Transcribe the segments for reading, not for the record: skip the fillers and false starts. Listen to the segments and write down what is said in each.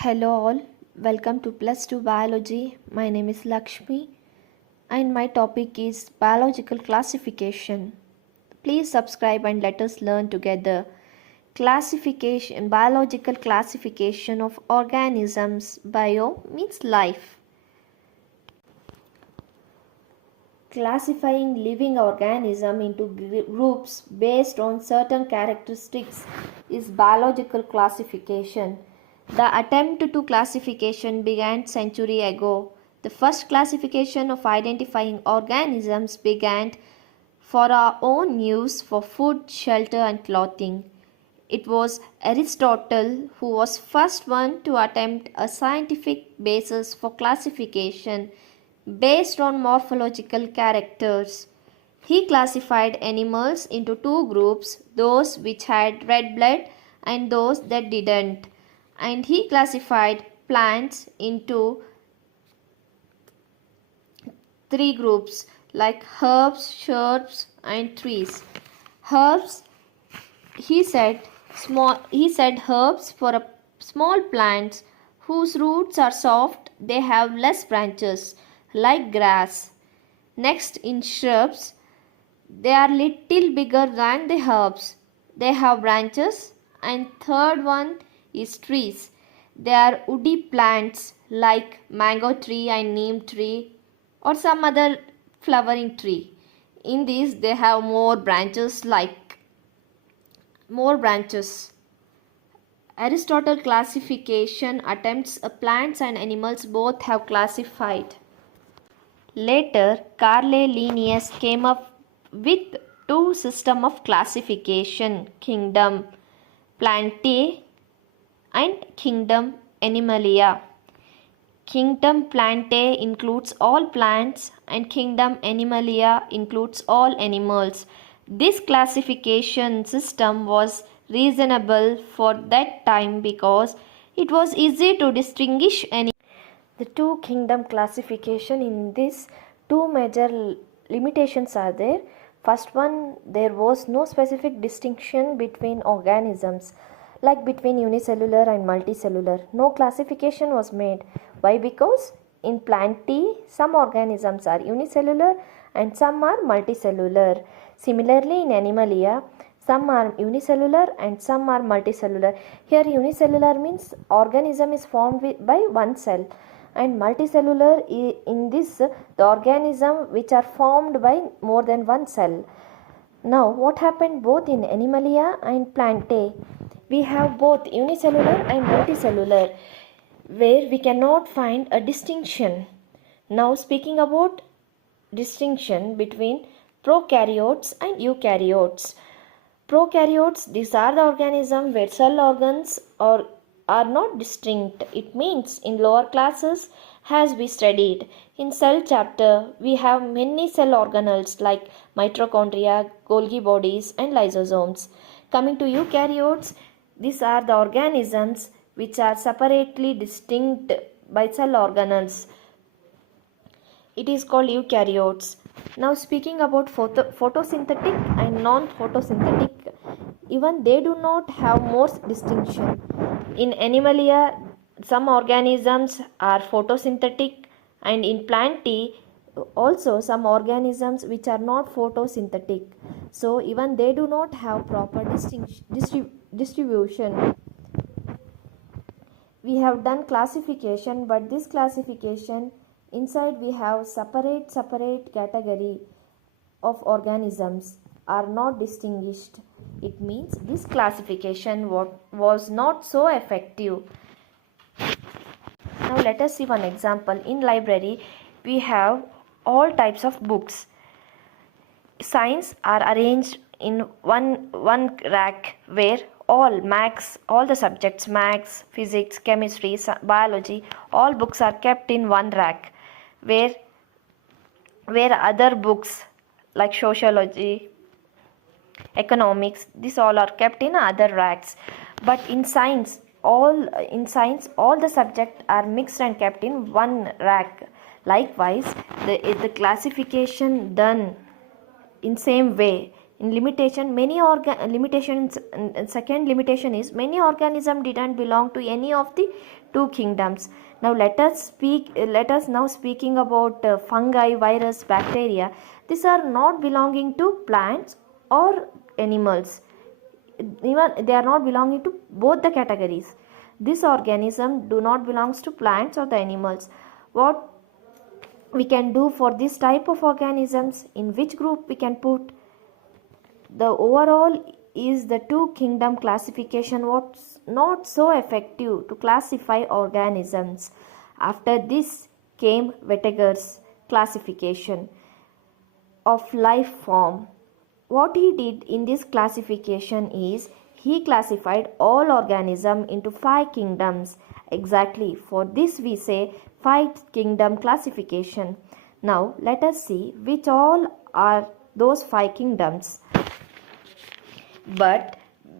Hello all, welcome to Plus 2 Biology. My name is Lakshmi and my topic is biological classification. Please subscribe and let us learn together. Biological classification of organisms. Bio means life. Classifying living organism into groups based on certain characteristics is biological classification. The attempt to classification began century ago. The first classification of identifying organisms began for our own use for food, shelter and clothing. It was Aristotle who was first one to attempt a scientific basis for classification based on morphological characters. He classified animals into two groups, those which had red blood and those that didn't. And he classified plants into three groups like herbs, shrubs and trees. Herbs, he said herbs for small plants whose roots are soft, they have less branches like grass. Next, in shrubs, they are little bigger than the herbs. They have branches. And third one is trees. They are woody plants like mango tree and neem tree or some other flowering tree. In these they have more branches. Aristotle classification attempts plants and animals both have classified. Later, Carl Linnaeus came up with two systems of classification, kingdom Plantae and kingdom Animalia. Kingdom Plantae includes all plants and kingdom Animalia includes all animals. This classification system was reasonable for that time because it was easy to distinguish any. The two kingdom classification, in this two major limitations are there. First one, there was no specific distinction between organisms like between unicellular and multicellular. No classification was made. Why? Because in Plantae some organisms are unicellular and some are multicellular. Similarly, in Animalia some are unicellular and some are multicellular. Here unicellular means organism is formed by one cell, and multicellular in this the organism which are formed by more than one cell. Now what happened both in Animalia and Plantae? We have both unicellular and multicellular where we cannot find a distinction. Now speaking about distinction between prokaryotes and eukaryotes. Prokaryotes, these are the organisms where cell organs are not distinct. It means in lower classes, as we studied in cell chapter, we have many cell organelles like mitochondria, Golgi bodies and lysosomes. Coming to eukaryotes, these are the organisms which are separately distinct by cell organelles. It is called eukaryotes. Now speaking about photosynthetic and non-photosynthetic, even they do not have more distinction. In Animalia, some organisms are photosynthetic, and in Plantae also some organisms which are not photosynthetic. So even they do not have proper distribution. We have done classification, but this classification inside we have separate category of organisms are not distinguished. It means this classification was not so effective. Now let us see one example. In library we have all types of books. Science are arranged in one rack where all the subjects, maths, physics, chemistry, biology, all books are kept in one rack, where other books like sociology, economics, these all are kept in other racks. But in science all the subjects are mixed and kept in one rack. Likewise, the classification done in same way. In limitation, second limitation is many organisms didn't belong to any of the two kingdoms. Now let us now speaking about fungi, virus, bacteria. These are not belonging to plants or animals. Even they are not belonging to both the categories. This organism do not belongs to plants or the animals. What we can do for this type of organisms, in which group we can put? The overall is the two kingdom classification was not so effective to classify organisms. After this came Whittaker's classification of life form. What he did in this classification is he classified all organisms into 5 kingdoms. Exactly, for this we say 5 kingdom classification. Now let us see which all are those 5 kingdoms. But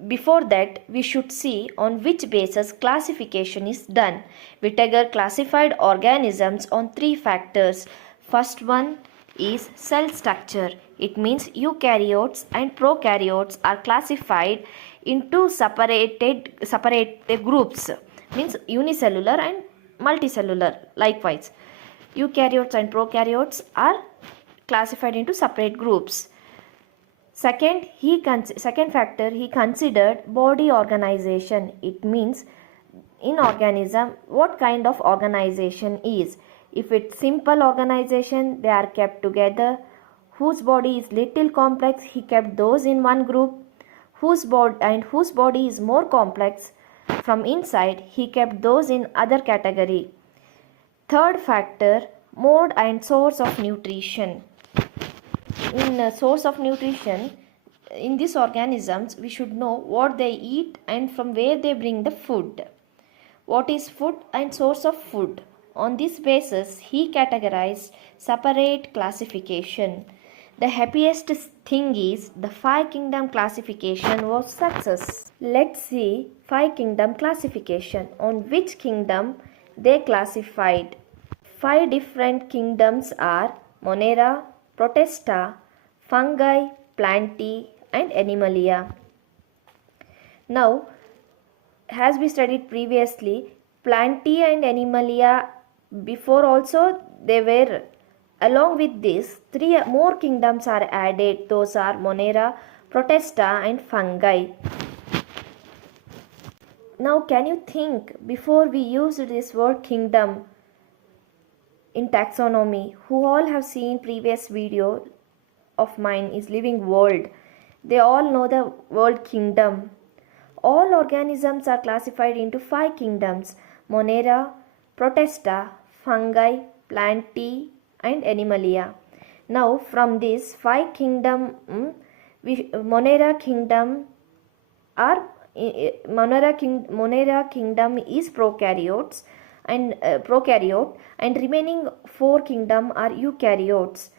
before that, we should see on which basis classification is done. Whittaker classified organisms on 3 factors. First one is cell structure. It means eukaryotes and prokaryotes are classified into separated groups. Means unicellular and multicellular. Likewise, eukaryotes and prokaryotes are classified into separate groups. Second factor, he considered body organization. It means in organism what kind of organization is. If it's simple organization, they are kept together. Whose body is little complex, he kept those in one group. Whose body is more complex from inside, he kept those in other category. Third factor, mode and source of nutrition. In source of nutrition, in these organisms we should know what they eat and from where they bring the food. What is food and source of food? On this basis he categorized separate classification. The happiest thing is the 5 kingdom classification was success. Let's see 5 kingdom classification. On which kingdom they classified. 5 different kingdoms are Monera, Protista, fungi, plantae and animalia. Now, as we studied previously, plantae and animalia before also they were, along with this 3 more kingdoms are added. Those are Monera, Protista and fungi. Now can you think, before we used this word kingdom in taxonomy, who all have seen previous video of mine is living world, they all know the word kingdom. All organisms are classified into 5 kingdoms: Monera, Protista, fungi, plantae and animalia. Now from this 5 kingdom, Monera kingdom is prokaryotes and prokaryote, and remaining 4 kingdom are eukaryotes.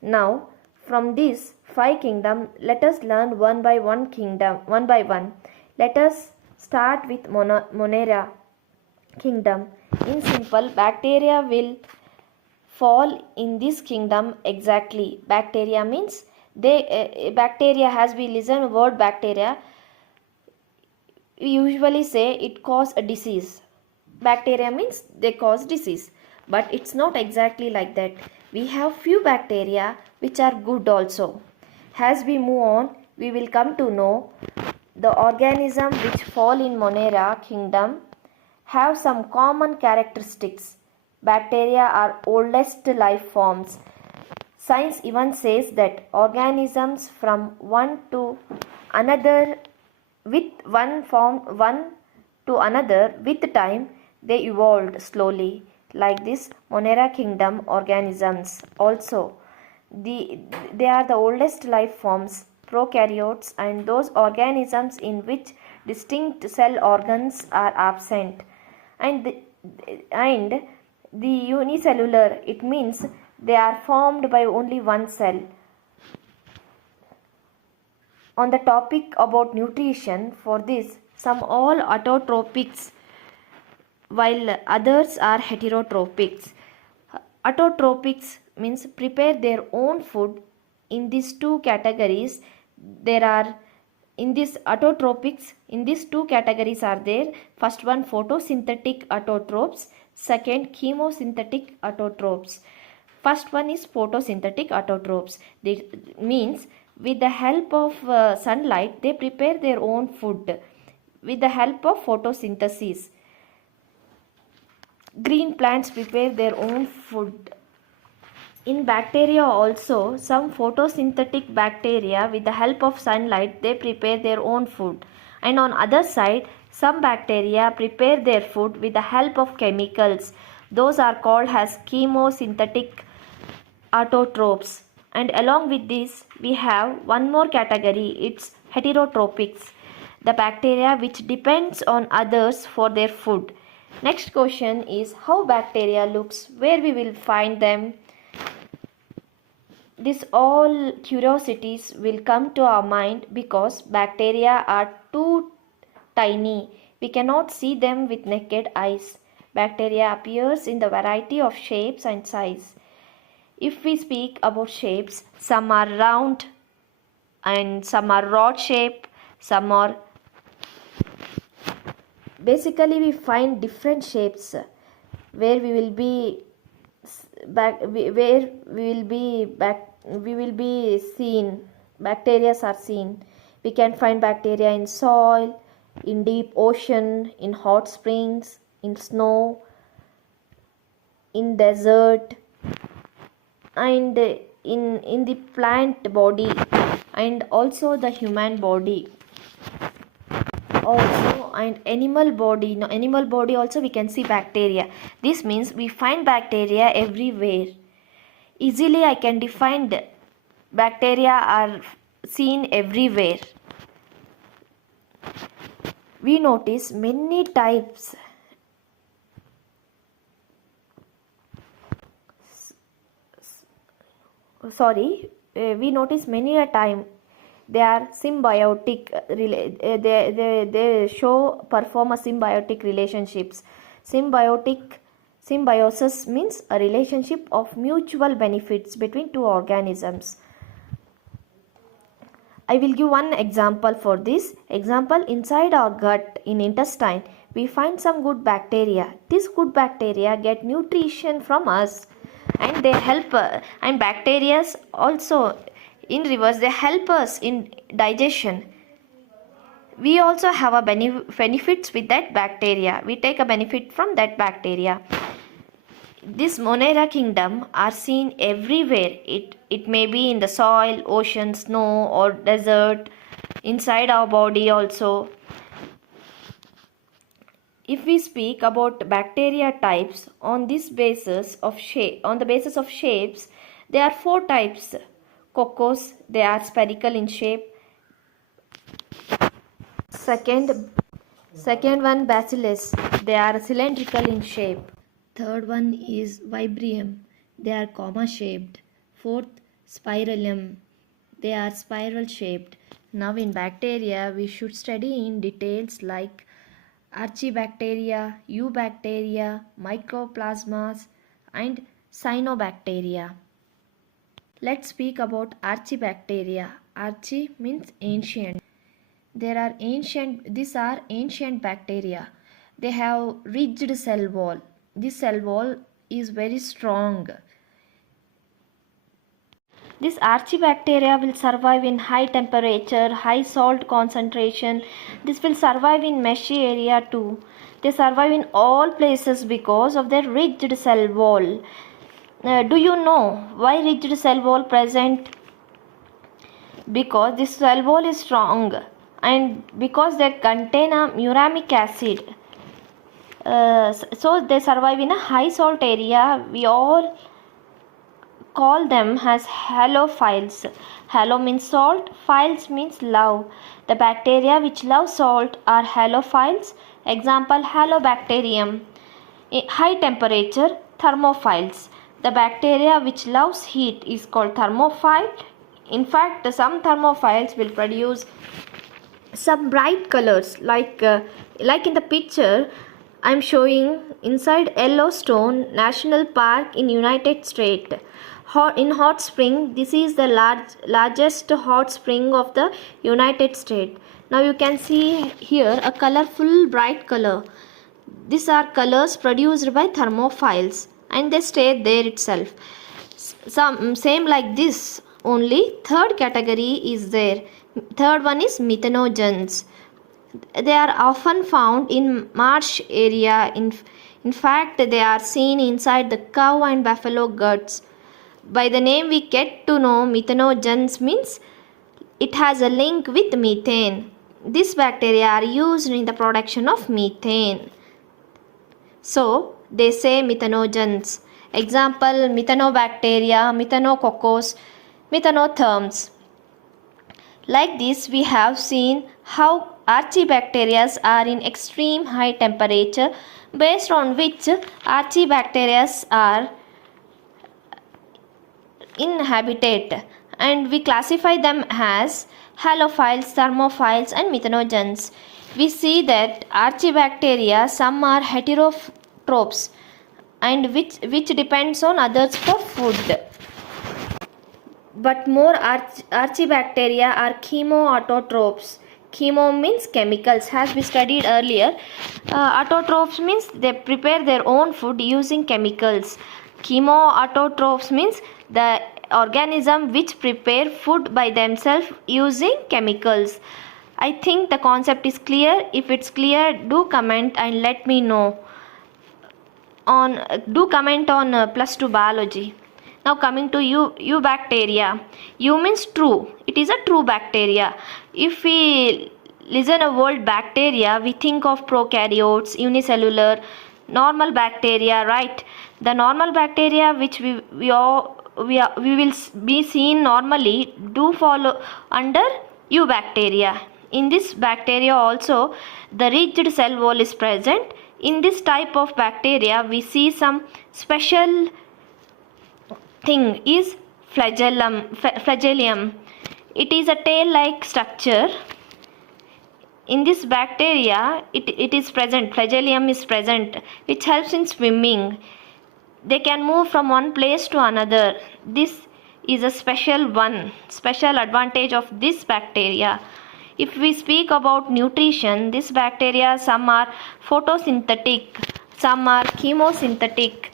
Now from this 5 kingdom, let us learn one by one. Let us start with Monera kingdom. In simple, bacteria will fall in this kingdom exactly. Bacteria means bacteria, as we listen word bacteria, we usually say it cause a disease. Bacteria means they cause disease, but it's not exactly like that. We have few bacteria which are good also. As we move on, we will come to know the organism which fall in Monera kingdom have some common characteristics. Bacteria are oldest life forms. Science even says that organisms from one to another with time they evolved slowly. Like this Monera kingdom organisms also, they are the oldest life forms, prokaryotes, and those organisms in which distinct cell organs are absent, and the unicellular, it means they are formed by only one cell. On the topic about nutrition, for this some all autotrophics while others are heterotrophics. Autotrophics means prepare their own food. In these 2 categories, there are in this autotropics, in these two categories are there. First one, photosynthetic autotrophs. Second, chemosynthetic autotrophs. First one is photosynthetic autotrophs. This means with the help of sunlight they prepare their own food with the help of photosynthesis. Green plants prepare their own food. In bacteria also, some photosynthetic bacteria with the help of sunlight they prepare their own food, and on other side some bacteria prepare their food with the help of chemicals. Those are called as chemosynthetic autotrophs. And along with this we have one more category, it's heterotropics, the bacteria which depends on others for their food. Next question is how bacteria looks, where we will find them. This all curiosities will come to our mind because bacteria are too tiny. We cannot see them with naked eyes. Bacteria appears in the variety of shapes and size. If we speak about shapes, some are round and some are rod shape, some are basically we find different shapes where we will be seen, bacteria are seen. We can find bacteria in soil, in deep ocean, in hot springs, in snow, in desert, and in the plant body, and also the human body also, and animal body. No, animal body also we can see bacteria. This means we find bacteria everywhere. Easily I can define bacteria are seen everywhere. We notice many types. We notice many a time they are symbiotic, they show perform a symbiotic relationships. Symbiosis means a relationship of mutual benefits between two organisms. I will give one example for this. Example, inside our gut, in intestine, we find some good bacteria. These good bacteria get nutrition from us and they help, and bacteria also in reverse they help us in digestion. We also have a benefits with that bacteria. We take a benefit from that bacteria. This Monera kingdom are seen everywhere. It may be in the soil, ocean, snow or desert, inside our body also. If we speak about bacteria types on this basis of shapes, there are 4 types. Coccus, they are spherical in shape. Second one, Bacillus, they are cylindrical in shape. Third one is Vibrium, they are comma shaped. Fourth, Spirillum, they are spiral shaped. Now in bacteria we should study in details like Archibacteria, Eubacteria, Mycoplasmas and Cyanobacteria. Let's speak about Archibacteria. Archi means ancient. These are ancient bacteria. They have rigid cell wall. This cell wall is very strong. This Archibacteria will survive in high temperature, high salt concentration. This will survive in meshy area too. They survive in all places because of their rigid cell wall. Do you know why rigid cell wall present? Because this cell wall is strong and because they contain a muramic acid. So they survive in a high salt area. We all call them as halophiles. Halo means salt, philes means love. The bacteria which love salt are halophiles. Example, halobacterium. In high temperature, thermophiles. The bacteria which loves heat is called thermophile. In fact, some thermophiles will produce some bright colors like in the picture I am showing inside Yellowstone National Park in United States. hot spring. This is the largest hot spring of the United States. Now you can see here a colorful bright color. These are colors produced by thermophiles and they stay there itself. Some same like this, only third category is there. Third one is methanogens. They are often found in marsh area. In fact, they are seen inside the cow and buffalo guts. By the name we get to know methanogens means it has a link with methane. These bacteria are used in the production of methane. So they say methanogens. Example: methanobacteria, methanococcus, methanotherms. Like this, we have seen how archibacteria are in extreme high temperature, based on which archibacteria are in habitat, and we classify them as halophiles, thermophiles and methanogens. We see that archibacteria, some are heterotrophs and which depends on others for food, but more archibacteria are chemoautotrophs. Chemo means chemicals, as we studied earlier. Autotrophs means they prepare their own food using chemicals. Chemoautotrophs means the organism which prepare food by themselves using chemicals. I think the concept is clear. If it's clear, do comment and let me know. Do comment on +2 biology. Now coming to eubacteria. Eu means true. It is a true bacteria. If we listen a word bacteria, we think of prokaryotes, unicellular, normal bacteria, right? The normal bacteria which we will be seen normally do follow under eubacteria. In this bacteria also the ridged cell wall is present. In this type of bacteria we see some special thing is flagellum. It is a tail-like structure. In this bacteria, it is present, flagellum is present, which helps in swimming. They can move from one place to another. This is a special advantage of this bacteria. If we speak about nutrition, this bacteria, some are photosynthetic, some are chemosynthetic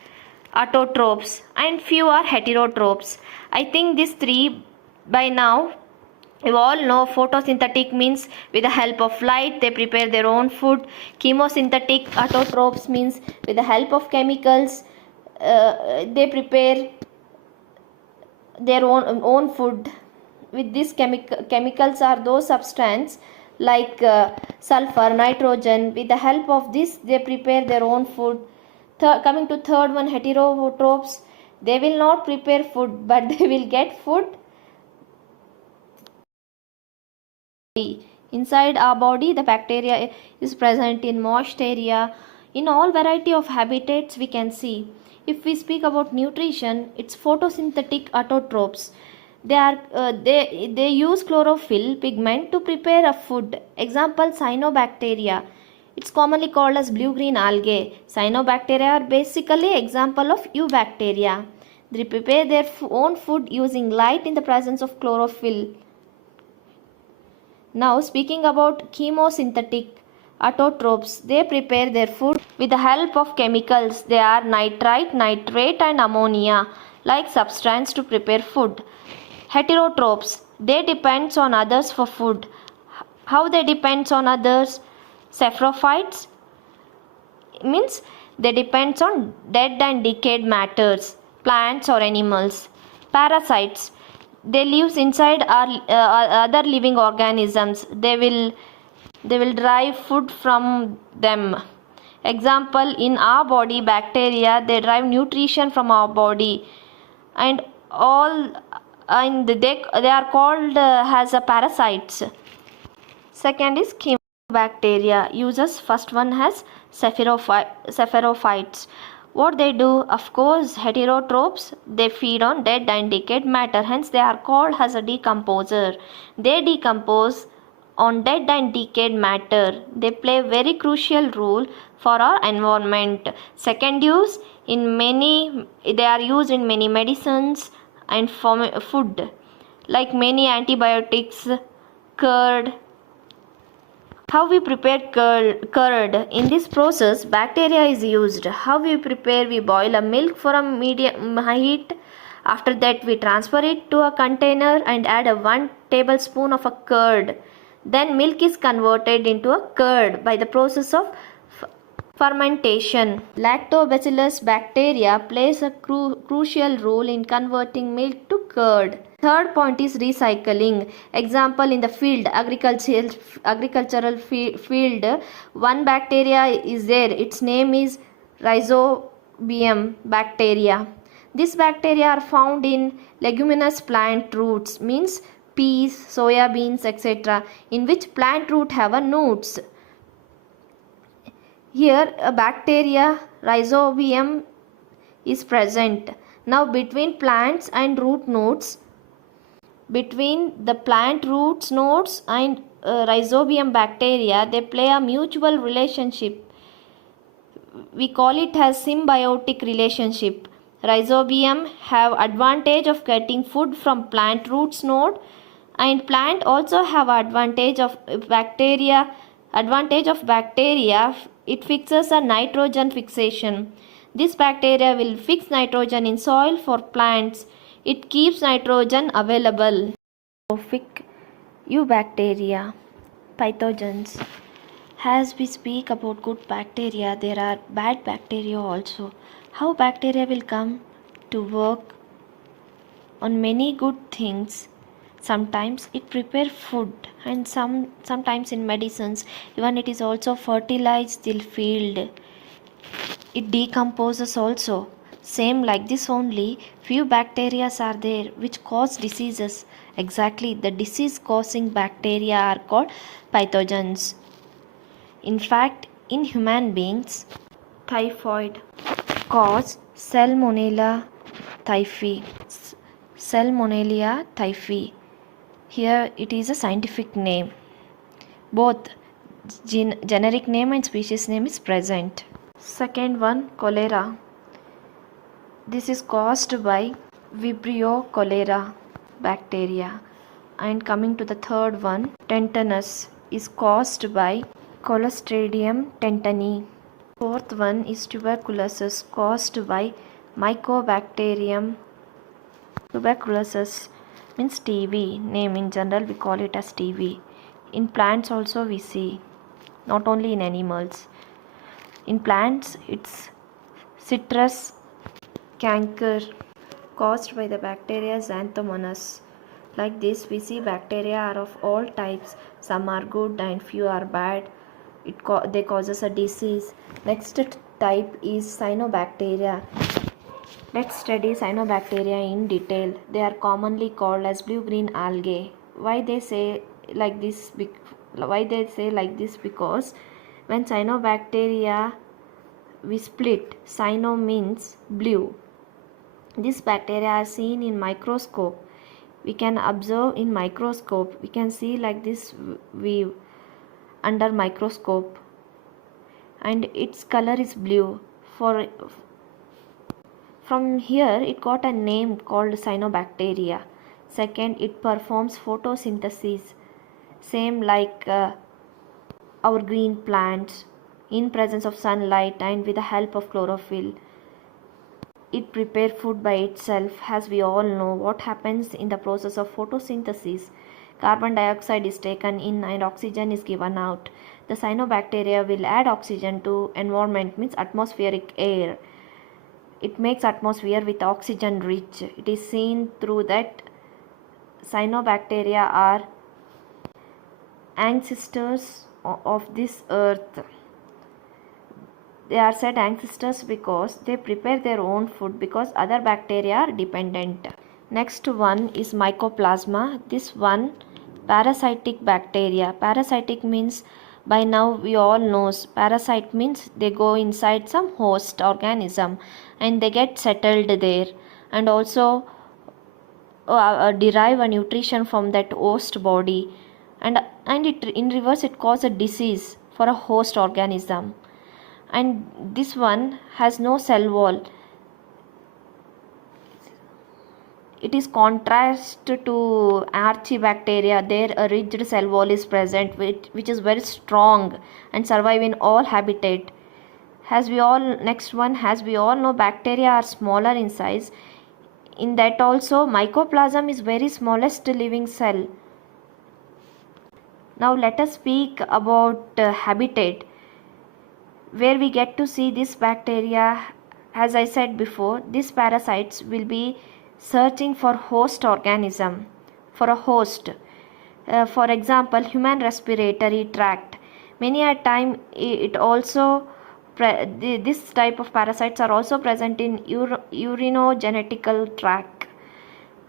autotrophs and few are heterotrophs. I think these three by now you all know. Photosynthetic means with the help of light they prepare their own food. Chemosynthetic autotrophs means with the help of chemicals they prepare their own food. With these chemicals are those substances like sulfur, nitrogen. With the help of this they prepare their own food. Coming to third one, heterotrophs. They will not prepare food, but they will get food inside our body. The bacteria is present in moist area, in all variety of habitats we can see. If we speak about nutrition, it's photosynthetic autotrophs. They use chlorophyll pigment to prepare a food. Example, cyanobacteria. It's commonly called as blue-green algae. Cyanobacteria are basically example of eubacteria. They prepare their own food using light in the presence of chlorophyll. Now speaking about chemosynthetic autotrophs, they prepare their food with the help of chemicals. They are nitrite, nitrate and ammonia like substance to prepare food. Heterotrophs, they depends on others for food. How they depends on others? Saprophytes means they depends on dead and decayed matters, plants or animals. Parasites, they live inside other living organisms. They will derive food from them. Example, in our body, bacteria, they derive nutrition from our body, and all they are called as a parasites. Second is bacteria. Uses first one has saprophytes. What they do? Of course, heterotrophs, they feed on dead and decayed matter, hence they are called as a decomposer. They decompose on dead and decayed matter. They play very crucial role for our environment. Second use, they are used in many medicines and food like many antibiotics, curd. How we prepare curd? In this process, bacteria is used. How we prepare? We boil a milk for a medium heat. After that, we transfer it to a container and add a 1 tablespoon of a curd. Then milk is converted into a curd by the process of fermentation. Lactobacillus bacteria plays a crucial role in converting milk to curd. Third point is recycling. Example, in the field, agricultural field, one bacteria is there. Its name is Rhizobium bacteria. This bacteria are found in leguminous plant roots, means peas, soya beans, etc., in which plant root have a noots. Here a bacteria Rhizobium is present. Now between plants and root nodes, between the plant roots nodes and Rhizobium bacteria, they play a mutual relationship. We call it as symbiotic relationship. Rhizobium have advantage of getting food from plant roots node, and plant also have advantage of bacteria. It fixes a nitrogen fixation. This bacteria will fix nitrogen in soil for plants. It keeps nitrogen available. Trophic eubacteria, pathogens. As we speak about good bacteria, there are bad bacteria also. How bacteria will come to work on many good things. Sometimes it prepare food, and sometimes in medicines, even it is also fertilize the field. It decomposes also. Same like this only, few bacteria are there which cause diseases. Exactly, the disease causing bacteria are called pathogens. In fact, in human beings, typhoid cause Salmonella typhi. Salmonella typhi. Here it is a scientific name. Both generic name and species name is present. Second one, cholera. This is caused by Vibrio cholera bacteria. And coming to the third one, tetanus is caused by Clostridium tetani. Fourth one is tuberculosis caused by Mycobacterium tuberculosis, means TB. Name in general we call it as TB. In plants also we see, not only in animals. In plants it's citrus canker caused by the bacteria Xanthomonas. Like this we see bacteria are of all types. Some are good and few are bad. They causes a disease. Next type is cyanobacteria. Let's study cyanobacteria in detail. They are commonly called as blue-green algae. Why they say like this? Because when cyanobacteria we split, cyano means blue. These bacteria are seen in microscope. We can observe in microscope. We can see like this wave under microscope, and its color is blue. From here it got a name called cyanobacteria. Second, it performs photosynthesis, same like our green plants. In presence of sunlight and with the help of chlorophyll, it prepares food by itself. As we all know, what happens in the process of photosynthesis, carbon dioxide is taken in and oxygen is given out. The cyanobacteria will add oxygen to environment, means atmospheric air. It makes atmosphere with oxygen rich. It is seen through that cyanobacteria are ancestors of this earth. They are said ancestors because they prepare their own food, because other bacteria are dependent. Next one is mycoplasma. This one parasitic bacteria. Parasitic means, by now we all knows, parasite means they go inside some host organism and they get settled there, and also derive a nutrition from that host body, and it in reverse it causes a disease for a host organism. And this one has no cell wall. It is contrast to archibacteria. There a ridged cell wall is present, which is very strong and survive in all habitat. As we all know, bacteria are smaller in size. In that also, mycoplasm is very smallest living cell. Now let us speak about habitat, where we get to see this bacteria. As I said before, these parasites will be searching for host organism, for a host. For example, human respiratory tract. Many a time it also this type of parasites are also present in urinogenetical tract.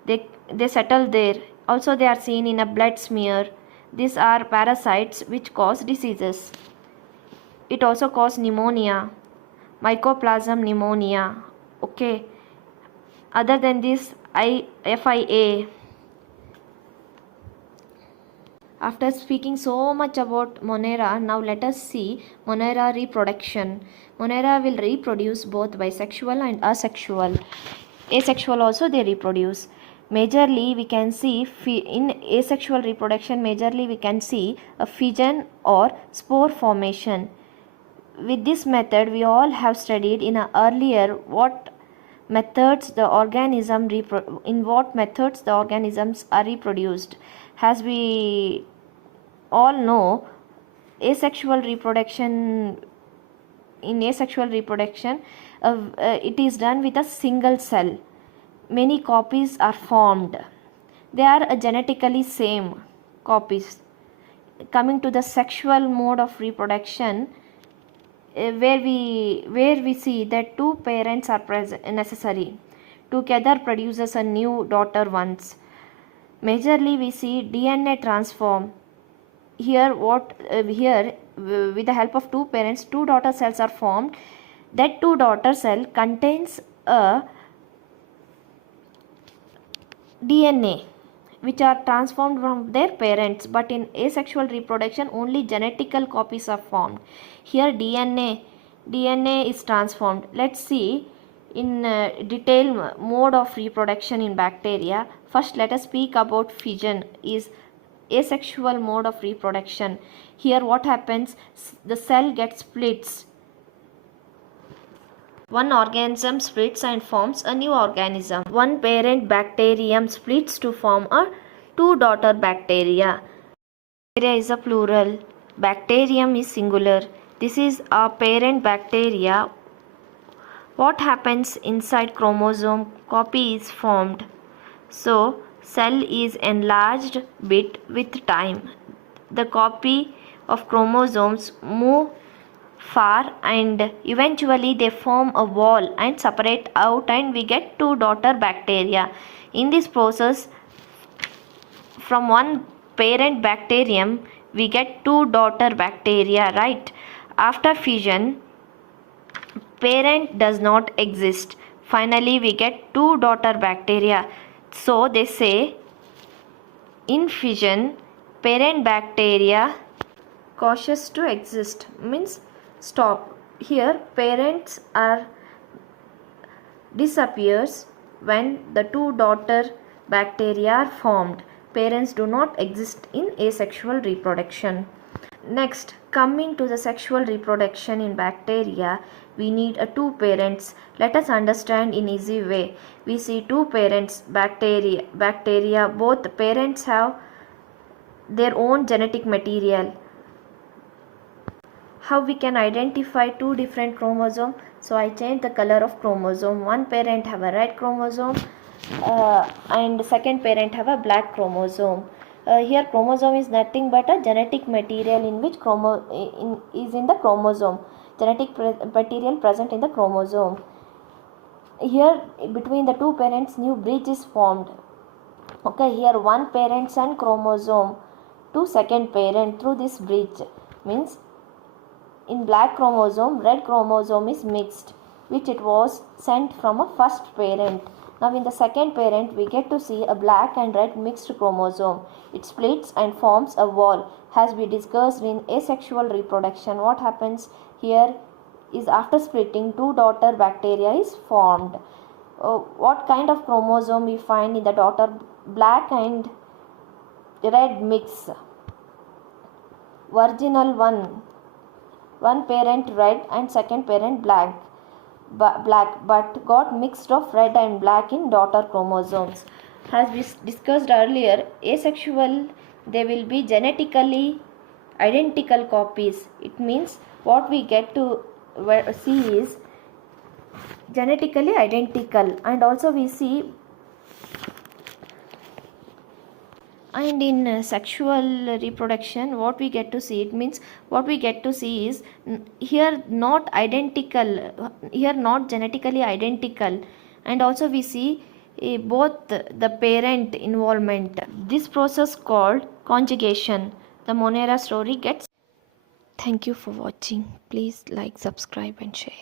They settle there. Also they are seen in a blood smear. These are parasites which cause diseases. It also causes pneumonia, mycoplasm pneumonia. Okay. Other than this, FIA. After speaking so much about Monera, now let us see Monera reproduction. Monera will reproduce both bisexual and asexual. Asexual also they reproduce. Majorly we can see in asexual reproduction, majorly we can see a fission or spore formation. With this method we all have studied in a earlier what methods the organisms are reproduced. As we all know, asexual reproduction, it is done with a single cell. Many copies are formed. They are genetically same copies. Coming to the sexual mode of reproduction, where we see that two parents are necessary. Together produces a new daughter once. Majorly we see DNA transform. Here with the help of two parents, two daughter cells are formed. That two daughter cell contains a DNA which are transformed from their parents, but in asexual reproduction only genetical copies are formed. Here DNA is transformed. Let's see in detail mode of reproduction in bacteria. First let us speak about fission, is asexual mode of reproduction. Here what happens, the cell gets splits. One organism splits and forms a new organism. One parent bacterium splits to form a two daughter bacteria. Bacteria is a plural, bacterium is singular. This is a parent bacteria. What happens inside chromosome? Copy is formed. So cell is enlarged bit with time. The copy of chromosomes move far and eventually they form a wall and separate out and we get two daughter bacteria. In this process, from one parent bacterium we get two daughter bacteria, right? After fission, parent does not exist. Finally we get two daughter bacteria. So they say in fission parent bacteria cautious to exist, means stop. Here parents are disappears when the two daughter bacteria are formed. Parents do not exist in asexual reproduction. Next, coming to the sexual reproduction in bacteria, we need two parents. Let us understand in easy way. We see two parents bacteria. Both parents have their own genetic material. How we can identify two different chromosomes? So I change the color of chromosome. One parent have a red chromosome and second parent have a black chromosome. Here chromosome is nothing but a genetic material in which is in the chromosome. Genetic material present in the chromosome. Here between the two parents new bridge is formed. Okay, here one parent and chromosome to second parent through this bridge, means in black chromosome red chromosome is mixed, which it was sent from a first parent. Now in the second parent we get to see a black and red mixed chromosome. It splits and forms a wall. As we discussed in asexual reproduction, what happens here is after splitting two daughter bacteria is formed. what kind of chromosome we find in the daughter? Black and red mix. Virginal one parent red and second parent black, but got mixed of red and black in daughter chromosomes. As we discussed earlier, asexual, they will be genetically identical copies. It means what we get to see is genetically identical, and also we see, and in sexual reproduction what we get to see, it means what we get to see is here not identical, here not genetically identical, and also we see both the parent involvement. This process called conjugation. The Monera story gets. Thank you for watching. Please like, subscribe and share.